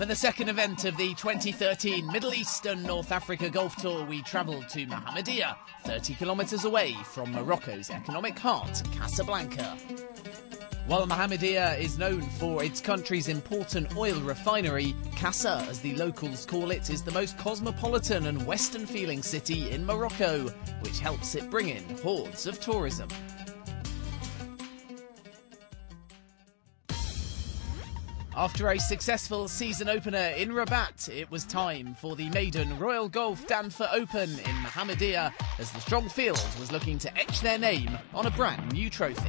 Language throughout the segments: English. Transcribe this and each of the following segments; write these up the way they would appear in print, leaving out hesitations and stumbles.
For the second event of the 2013 Middle East and North Africa Golf Tour, we travelled to Mohammedia, 30 kilometres away from Morocco's economic heart, Casablanca. While Mohammedia is known for its country's important oil refinery, Casa, as the locals call it, is the most cosmopolitan and western-feeling city in Morocco, which helps it bring in hordes of tourism. After a successful season opener in Rabat, it was time for the maiden Royal Golf Anfa Open in Mohammedia, as the strong field was looking to etch their name on a brand new trophy.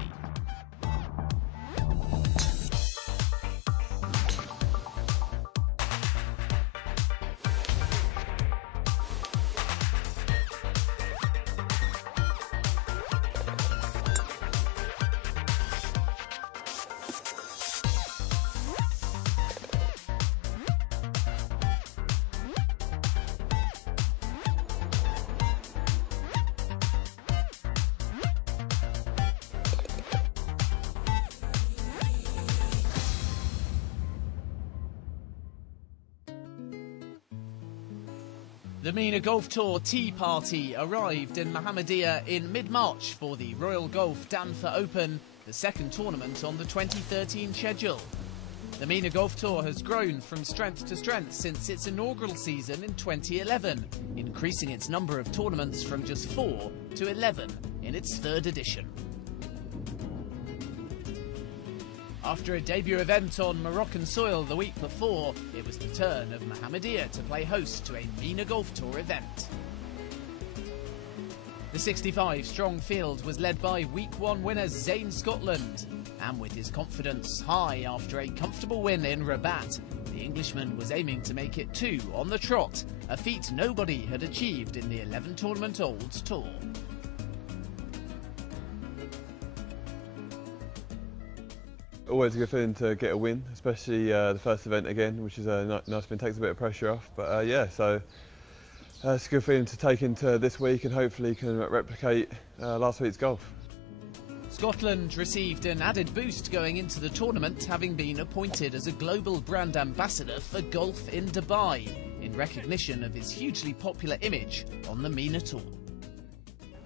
The MENA Golf Tour Tea Party arrived in Mohammedia in mid-March for the Royal Golf Anfa Open, the second tournament on the 2013 schedule. The MENA Golf Tour has grown from strength to strength since its inaugural season in 2011, increasing its number of tournaments from just 4 to 11 in its third edition. After a debut event on Moroccan soil the week before, it was the turn of Mohammedia to play host to a MENA Golf Tour event. The 65-strong field was led by Week 1 winner Zayn Scotland, and with his confidence high after a comfortable win in Rabat, the Englishman was aiming to make it 2 on the trot, a feat nobody had achieved in the 11-tournament-old tour. Always a good feeling to get a win, especially the first event again, which is a nice thing, takes a bit of pressure off. But yeah, so it's a good feeling to take into this week and hopefully can replicate last week's golf. Scotland received an added boost going into the tournament, having been appointed as a global brand ambassador for golf in Dubai, in recognition of his hugely popular image on the MENA Tour.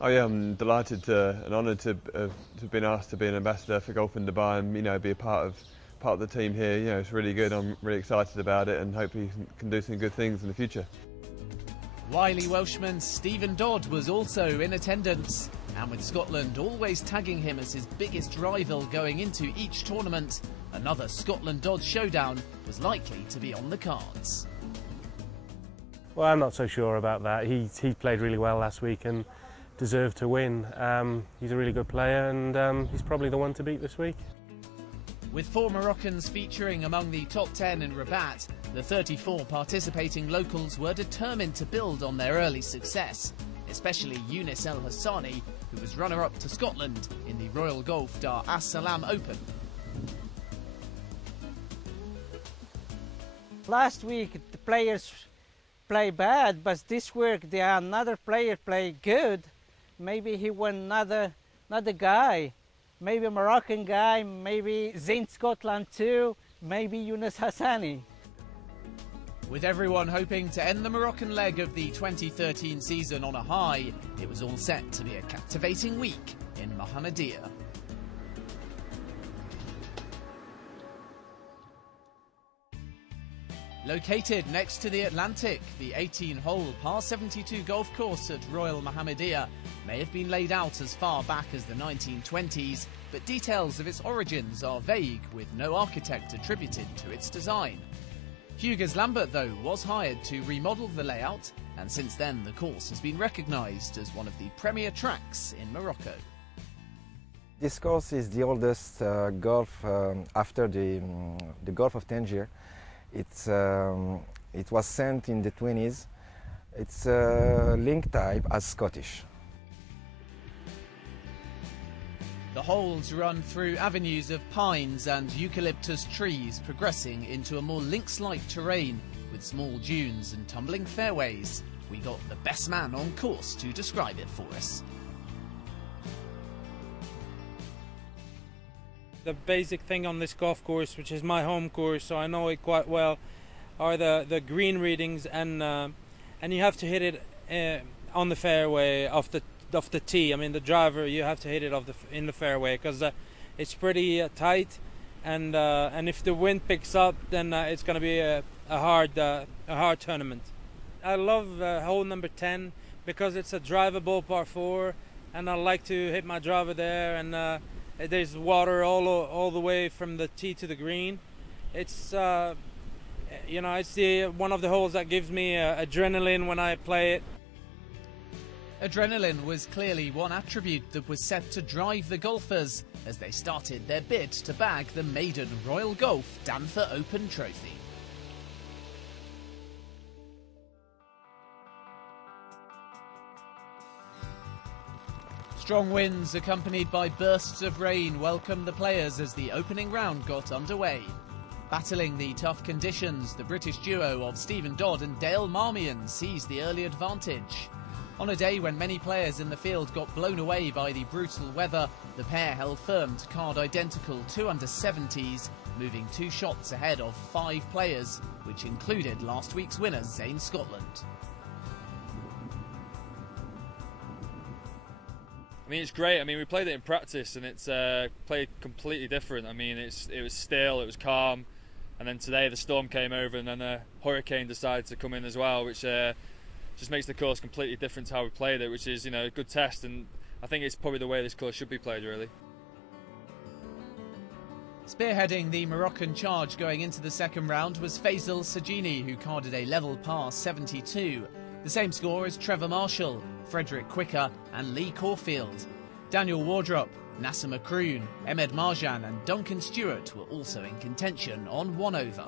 Oh yeah, I'm delighted and honoured to have been asked to be an ambassador for golf in Dubai and be a part of the team here. It's really good. I'm really excited about it and hopefully can do some good things in the future. Wily Welshman Stephen Dodd was also in attendance, and with Scotland always tagging him as his biggest rival going into each tournament, another Scotland-Dodd showdown was likely to be on the cards. Well, I'm not so sure about that. He played really well last week and deserved to win. He's a really good player and he's probably the one to beat this week. With 4 Moroccans featuring among the top 10 in Rabat, the 34 participating locals were determined to build on their early success, especially Younes El Hassani, who was runner-up to Scotland in the Royal Golf Dar es Salaam Open. Last week the players play bad, but this week another player play good. Maybe he won another guy, maybe a Moroccan guy, maybe Zayn Scotland too, maybe Younes Hassani. With everyone hoping to end the Moroccan leg of the 2013 season on a high, it was all set to be a captivating week in Mohammedia. Located next to the Atlantic, the 18-hole par 72 golf course at Royal Mohammedia may have been laid out as far back as the 1920s, but details of its origins are vague, with no architect attributed to its design. Hugues Lambert, though, was hired to remodel the layout, and since then the course has been recognised as one of the premier tracks in Morocco. This course is the oldest golf after the Gulf of Tangier. It was sent in the 20s. It's link type as Scottish. The holes run through avenues of pines and eucalyptus trees, progressing into a more links-like terrain with small dunes and tumbling fairways. We got the best man on course to describe it for us. The basic thing on this golf course, which is my home course, so I know it quite well, are the green readings, and you have to hit it on the fairway off the tee. I mean, the driver, you have to hit it in the fairway, because it's pretty tight, and if the wind picks up, then it's going to be a hard tournament. I love hole number 10 because it's a drivable par 4, and I like to hit my driver there, and there's water all the way from the tee to the green. It's it's one of the holes that gives me adrenaline when I play it. Adrenaline was clearly one attribute that was set to drive the golfers as they started their bid to bag the maiden Royal Golf Anfa Open trophy. Strong winds accompanied by bursts of rain welcomed the players as the opening round got underway. Battling the tough conditions, the British duo of Stephen Dodd and Dale Marmion seized the early advantage. On a day when many players in the field got blown away by the brutal weather, the pair held firm to card-identical 2 under 70s, moving 2 shots ahead of 5 players, which included last week's winner Zane Scotland. I mean, it's great. I mean, we played it in practice, and it's played completely different. I mean, it was still, it was calm, and then today the storm came over, and then a hurricane decided to come in as well, which just makes the course completely different to how we played it, which is, a good test, and I think it's probably the way this course should be played, really. Spearheading the Moroccan charge going into the second round was Faisal Sajini, who carded a level par 72. The same score as Trevor Marshall, Frederick Quicker and Lee Caulfield. Daniel Wardrop, Nasser Macroon, Ahmed Marjan and Duncan Stewart were also in contention on 1 over.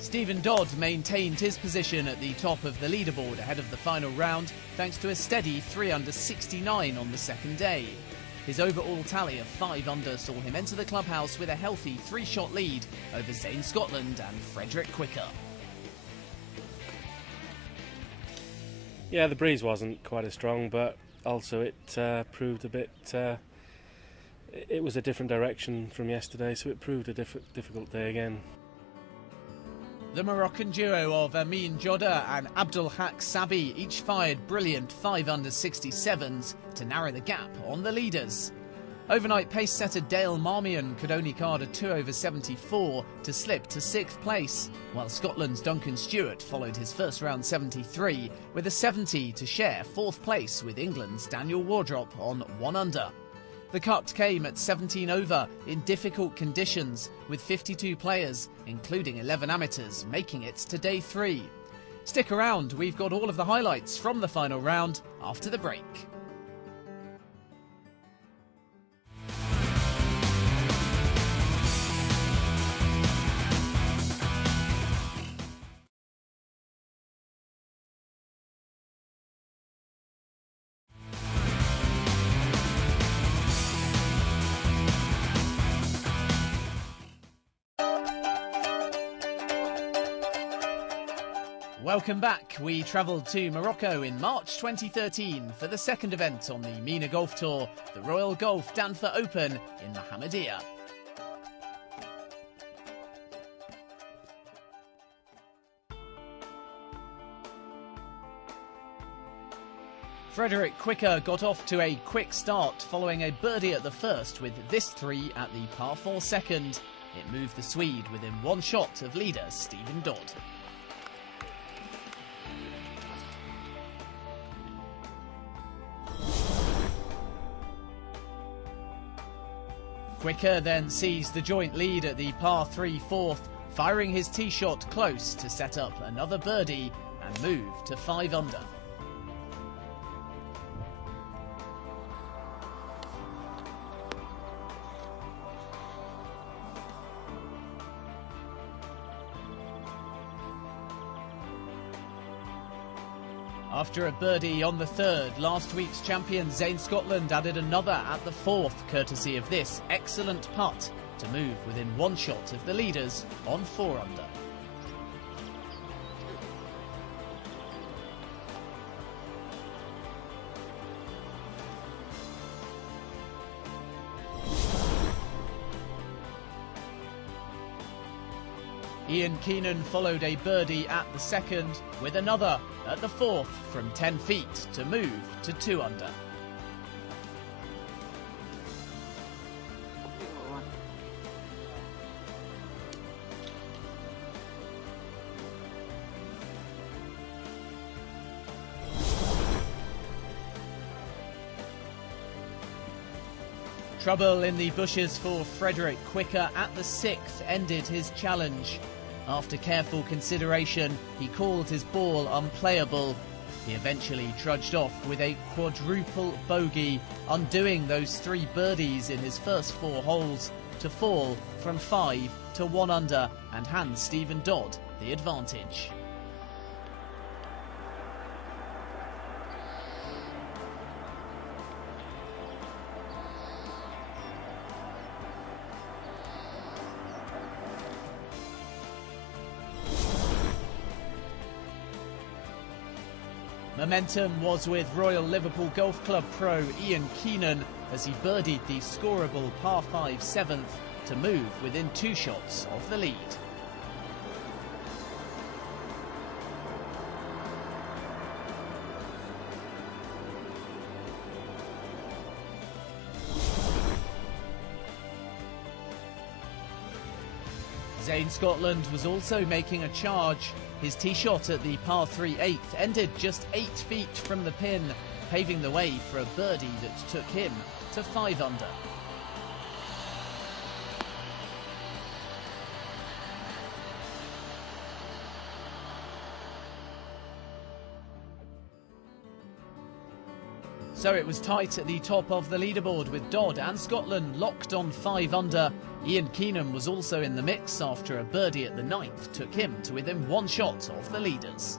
Stephen Dodd maintained his position at the top of the leaderboard ahead of the final round thanks to a steady 3 under 69 on the second day. His overall tally of 5 under saw him enter the clubhouse with a healthy 3-shot lead over Zane Scotland and Frederick Quicker. Yeah, the breeze wasn't quite as strong, but also it proved a bit... it was a different direction from yesterday, so it proved a difficult day again. The Moroccan duo of Amin Joda and Abdul Haq Sabi each fired brilliant 5 under 67s to narrow the gap on the leaders. Overnight pace setter Dale Marmion could only card a 2 over 74 to slip to 6th place, while Scotland's Duncan Stewart followed his first round 73 with a 70 to share 4th place with England's Daniel Wardrop on 1 under. The cut came at 17 over in difficult conditions, with 52 players, including 11 amateurs, making it to day 3. Stick around, we've got all of the highlights from the final round after the break. Welcome back. We travelled to Morocco in March 2013 for the second event on the MENA Golf Tour, the Royal Golf Anfa Open in Mohammedia. Frederick Quicker got off to a quick start following a birdie at the first with this 3 at the par 4 second. It moved the Swede within 1 shot of leader Stephen Dodd. Quicker then seized the joint lead at the par 3 fourth, firing his tee shot close to set up another birdie and move to 5 under. After a birdie on the 3rd, last week's champion Zane Scotland added another at the 4th, courtesy of this excellent putt to move within 1 shot of the leaders on 4 under. Ian Keenan followed a birdie at the second with another at the fourth from 10 feet to move to 2 under. Trouble in the bushes for Frederick Quicker at the sixth ended his challenge. After careful consideration, he called his ball unplayable. He eventually trudged off with a quadruple bogey, undoing those 3 birdies in his first 4 holes to fall from 5 to 1 under and hand Stephen Dodd the advantage. Momentum was with Royal Liverpool Golf Club pro Ian Keenan as he birdied the scoreable par 5 7th to move within 2 shots of the lead. Zane Scotland was also making a charge. His tee shot at the par 3 8th ended just 8 feet from the pin, paving the way for a birdie that took him to 5 under. So it was tight at the top of the leaderboard with Dodd and Scotland locked on 5 under. Ian Keenan was also in the mix after a birdie at the 9th took him to within 1 shot of the leaders.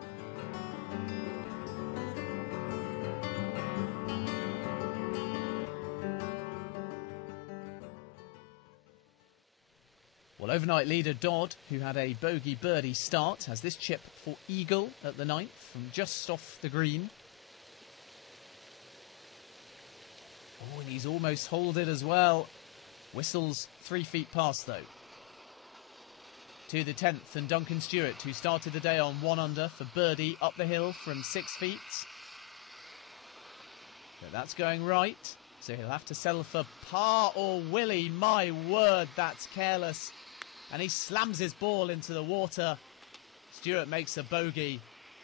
Well, overnight leader Dodd, who had a bogey birdie start, has this chip for eagle at the 9th from just off the green. Oh, and he's almost holed it as well. Whistles 3 feet past though. To the 10th and Duncan Stewart, who started the day on 1 under for birdie up the hill from 6 feet. But that's going right, so he'll have to settle for par or Willie. My word, that's careless. And he slams his ball into the water. Stewart makes a bogey.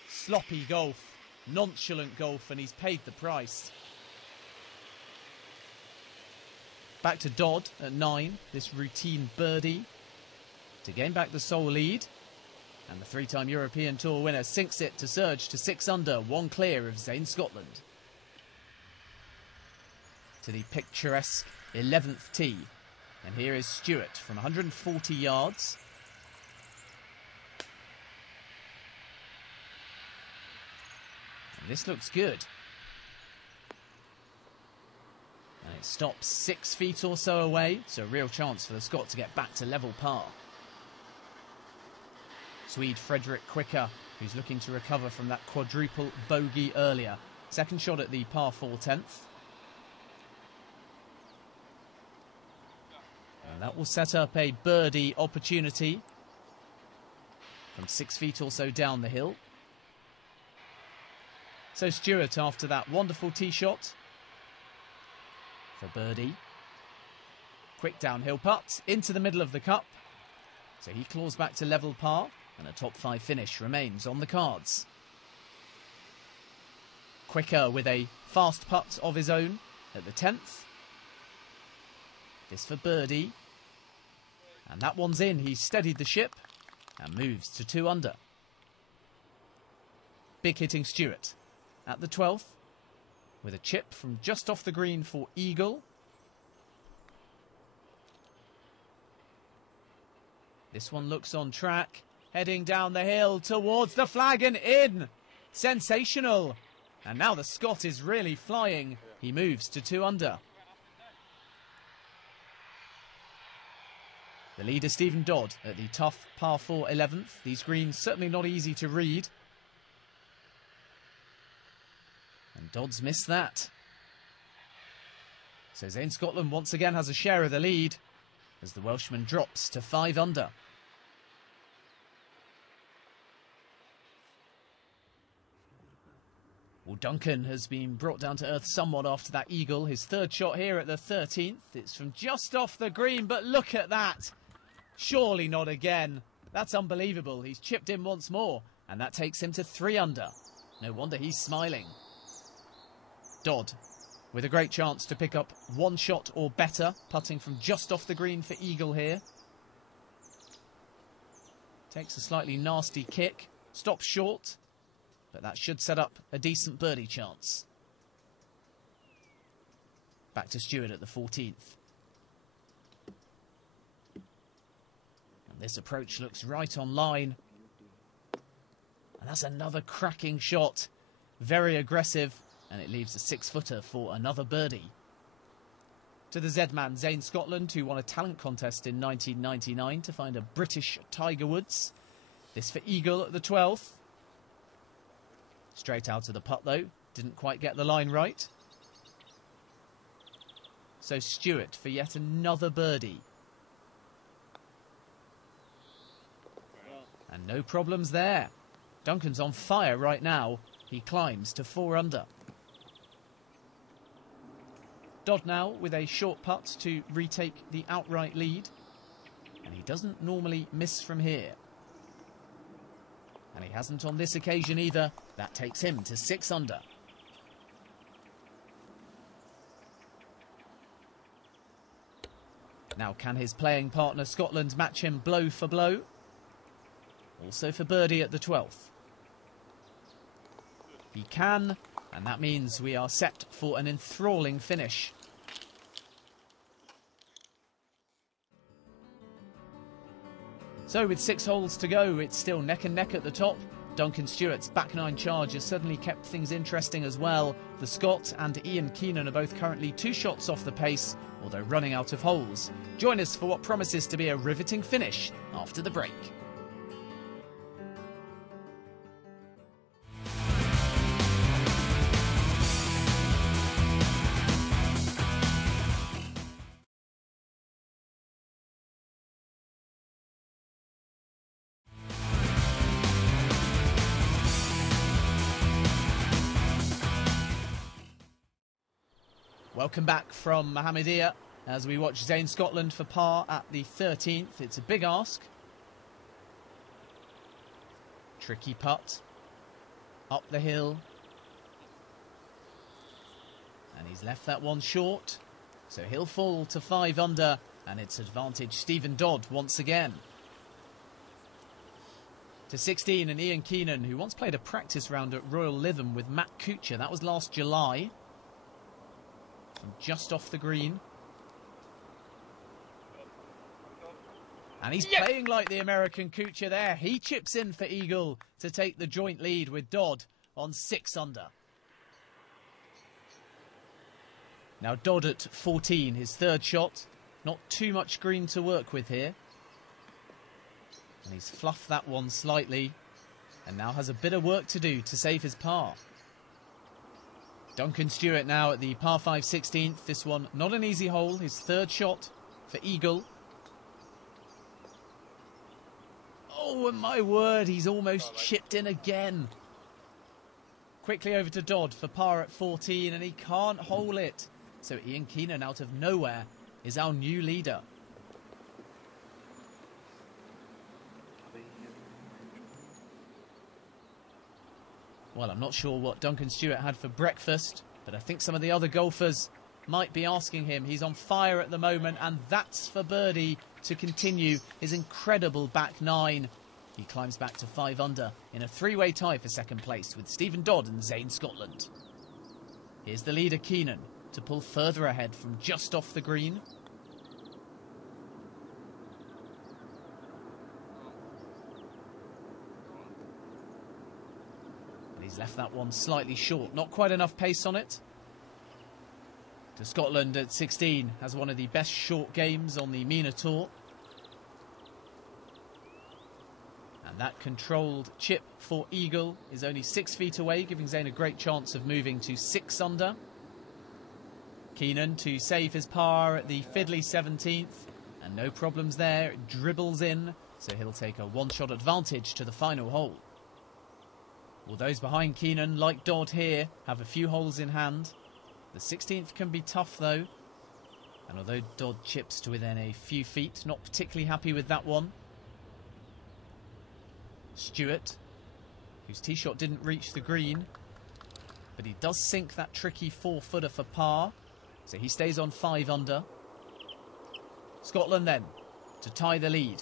Sloppy golf, nonchalant golf, and he's paid the price. Back to Dodd at 9, this routine birdie to gain back the sole lead. And the 3-time European Tour winner sinks it to surge to 6 under, 1 clear of Zane Scotland. To the picturesque 11th tee. And here is Stewart from 140 yards. And this looks good. And it stops 6 feet or so away, so a real chance for the Scot to get back to level par. Swede Frederick Quicker, who's looking to recover from that quadruple bogey earlier. Second shot at the par 4 10th. And that will set up a birdie opportunity from 6 feet or so down the hill. So Stewart, after that wonderful tee shot for birdie. Quick downhill putt into the middle of the cup. So he claws back to level par and a top 5 finish remains on the cards. Quicker with a fast putt of his own at the 10th. This for birdie. And that one's in. He's steadied the ship and moves to 2 under. Big hitting Stewart at the 12th with a chip from just off the green for eagle. This one looks on track, heading down the hill towards the flag and in. Sensational. And now the Scot is really flying. He moves to 2 under. The leader, Stephen Dodd, at the tough par 4 11th. These greens certainly not easy to read. And Dodd's missed that. So Zane Scotland once again has a share of the lead as the Welshman drops to 5 under. Well, Duncan has been brought down to earth somewhat after that eagle. His third shot here at the 13th. It's from just off the green, but look at that. Surely not again. That's unbelievable. He's chipped in once more, and that takes him to 3 under. No wonder he's smiling. Dodd with a great chance to pick up 1 shot or better, putting from just off the green for eagle here. Takes a slightly nasty kick, stops short, but that should set up a decent birdie chance. Back to Stewart at the 14th. And this approach looks right on line. And that's another cracking shot. Very aggressive, and it leaves a 6-footer for another birdie. To the Z-man, Zane Scotland, who won a talent contest in 1999 to find a British Tiger Woods. This for eagle at the 12th. Straight out of the putt, though. Didn't quite get the line right. So Stewart for yet another birdie. And no problems there. Duncan's on fire right now. He climbs to 4 under. Dodd now with a short putt to retake the outright lead. And he doesn't normally miss from here. And he hasn't on this occasion either. That takes him to 6 under. Now can his playing partner Scotland match him blow for blow? Also for birdie at the 12th. He can, and that means we are set for an enthralling finish. So with 6 holes to go, it's still neck and neck at the top. Duncan Stewart's back 9 charge has certainly kept things interesting as well. The Scot and Ian Keenan are both currently 2 shots off the pace, although running out of holes. Join us for what promises to be a riveting finish after the break. Welcome back from Mohammedia as we watch Zane Scotland for par at the 13th. It's a big ask. Tricky putt. Up the hill. And he's left that one short. So he'll fall to 5 under, and it's advantage Stephen Dodd once again. To 16, and Ian Keenan, who once played a practice round at Royal Lytham with Matt Kuchar. That was last July. From just off the green. And he's playing like the American Kuchar there. He chips in for eagle to take the joint lead with Dodd on 6 under. Now Dodd at 14, his 3rd shot. Not too much green to work with here. And he's fluffed that one slightly. And now has a bit of work to do to save his par. Duncan Stewart now at the par 5 16th. This one not an easy hole. His 3rd shot for eagle. Oh, and my word, he's almost chipped in again. Quickly over to Dodd for par at 14, and he can't hole it. So Ian Keenan out of nowhere is our new leader. Well, I'm not sure what Duncan Stewart had for breakfast, but I think some of the other golfers might be asking him. He's on fire at the moment, and that's for birdie to continue his incredible back 9. He climbs back to 5 under in a 3-way tie for 2nd place with Stephen Dodd and Zane Scotland. Here's the leader Keenan to pull further ahead from just off the green. He's left that one slightly short. Not quite enough pace on it. To Scotland at 16. Has one of the best short games on the MENA Tour. And that controlled chip for eagle is only 6 feet away, giving Zane a great chance of moving to 6 under. Keenan to save his par at the fiddly 17th. And no problems there. It dribbles in. So he'll take a 1-shot advantage to the final hole. Well, those behind Keenan, like Dodd here, have a few holes in hand. The 16th can be tough though. And although Dodd chips to within a few feet, not particularly happy with that one. Stewart, whose tee shot didn't reach the green, but he does sink that tricky 4-footer for par, so he stays on 5 under. Scotland then to tie the lead.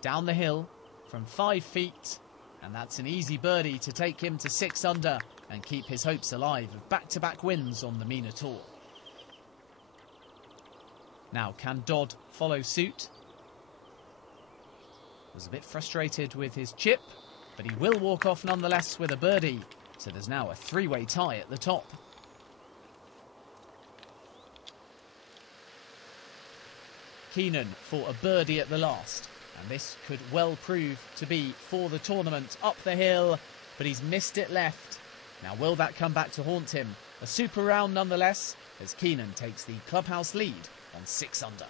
Down the hill from 5 feet, and that's an easy birdie to take him to 6 under and keep his hopes alive of back-to-back wins on the MENA Tour. Now, can Dodd follow suit? Was a bit frustrated with his chip, but he will walk off nonetheless with a birdie. So there's now a 3-way tie at the top. Keenan for a birdie at the last, and this could well prove to be for the tournament. Up the hill, but he's missed it left. Now will that come back to haunt him? A super round nonetheless, as Keenan takes the clubhouse lead on 6 under.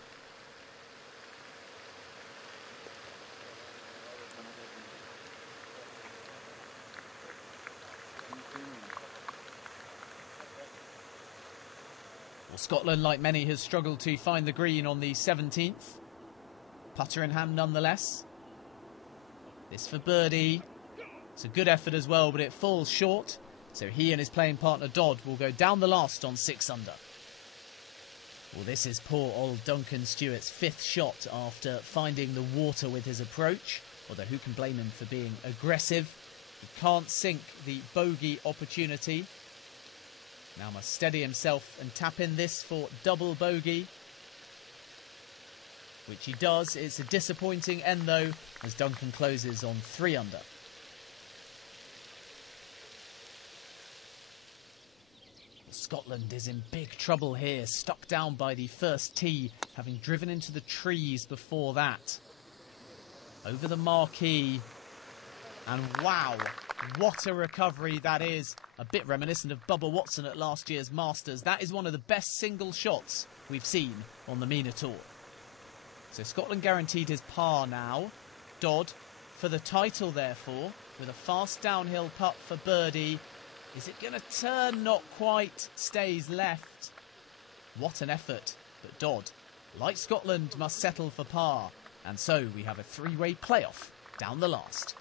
Well, Scotland, like many, has struggled to find the green on the 17th. Putter in hand nonetheless. This for birdie. It's a good effort as well, but it falls short. So he and his playing partner Dodd will go down the last on 6 under. Well, this is poor old Duncan Stewart's 5th shot after finding the water with his approach. Although who can blame him for being aggressive? He can't sink the bogey opportunity. Now must steady himself and tap in this for double bogey, which he does. It's a disappointing end though, as Duncan closes on 3 under. Scotland is in big trouble here, stuck down by the first tee, having driven into the trees before that. Over the marquee, and wow, what a recovery that is. A bit reminiscent of Bubba Watson at last year's Masters. That is one of the best single shots we've seen on the MENA Tour. So Scotland guaranteed his par now. Dodd for the title therefore, with a fast downhill putt for birdie. Is it going to turn? Not quite. Stays left. What an effort. But Dodd, like Scotland, must settle for par. And so we have a 3-way playoff down the last.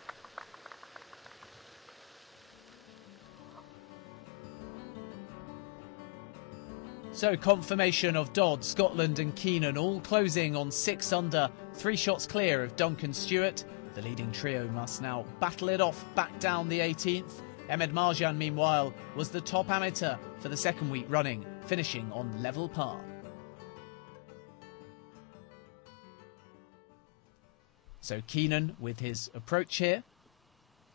So confirmation of Dodd, Scotland and Keenan all closing on 6 under, 3 shots clear of Duncan Stewart. The leading trio must now battle it off back down the 18th. Ahmed Marjan, meanwhile, was the top amateur for the 2nd week running, finishing on level par. So Keenan with his approach here,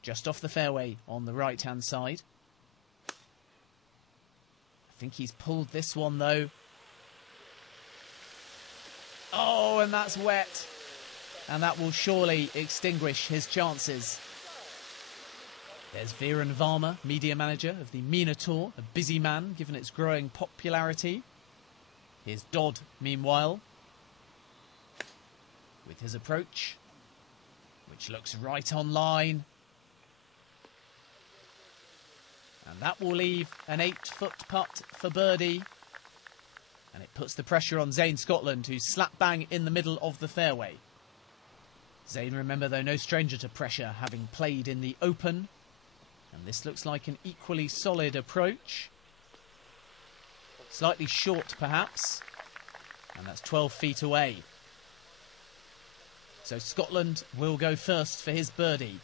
just off the fairway on the right-hand side. I think he's pulled this one though. Oh, and that's wet. And that will surely extinguish his chances. There's Viren Varma, media manager of the MENA Tour, a busy man given its growing popularity. Here's Dodd, meanwhile, with his approach, which looks right on line. And that will leave an 8-foot putt for birdie. And it puts the pressure on Zane Scotland, who's slap bang in the middle of the fairway. Zane, remember, though, no stranger to pressure, having played in the Open. And this looks like an equally solid approach. Slightly short, perhaps. And that's 12 feet away. So Scotland will go first for his birdie.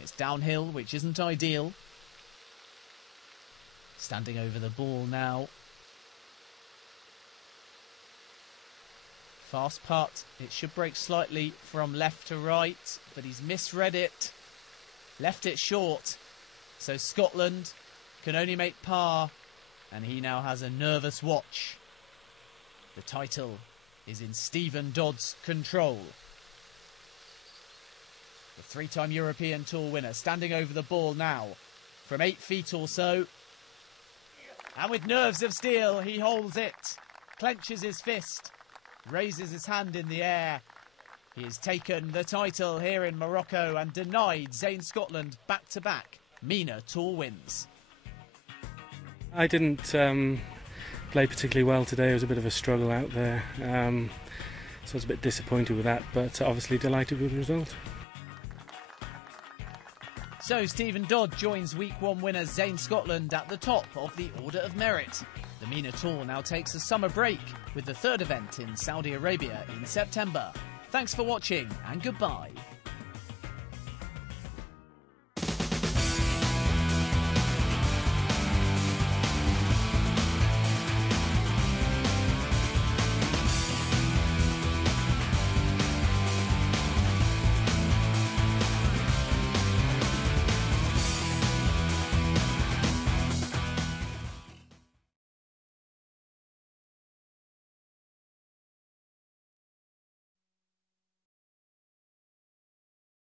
It's downhill, which isn't ideal. Standing over the ball now. Fast putt. It should break slightly from left to right, but he's misread it. Left it short. So Scotland can only make par, and he now has a nervous watch. The title is in Stephen Dodd's control. The 3-time European Tour winner standing over the ball now from 8 feet or so. And with nerves of steel, he holds it, clenches his fist, raises his hand in the air. He has taken the title here in Morocco and denied Zayn Scotland back-to-back MENA Tour wins. I didn't play particularly well today. It was a bit of a struggle out there, so I was a bit disappointed with that, but obviously delighted with the result. So Stephen Dodd joins Week 1 winner Zayn Scotland at the top of the Order of Merit. The MENA Tour now takes a summer break with the third event in Saudi Arabia in September. Thanks for watching and goodbye.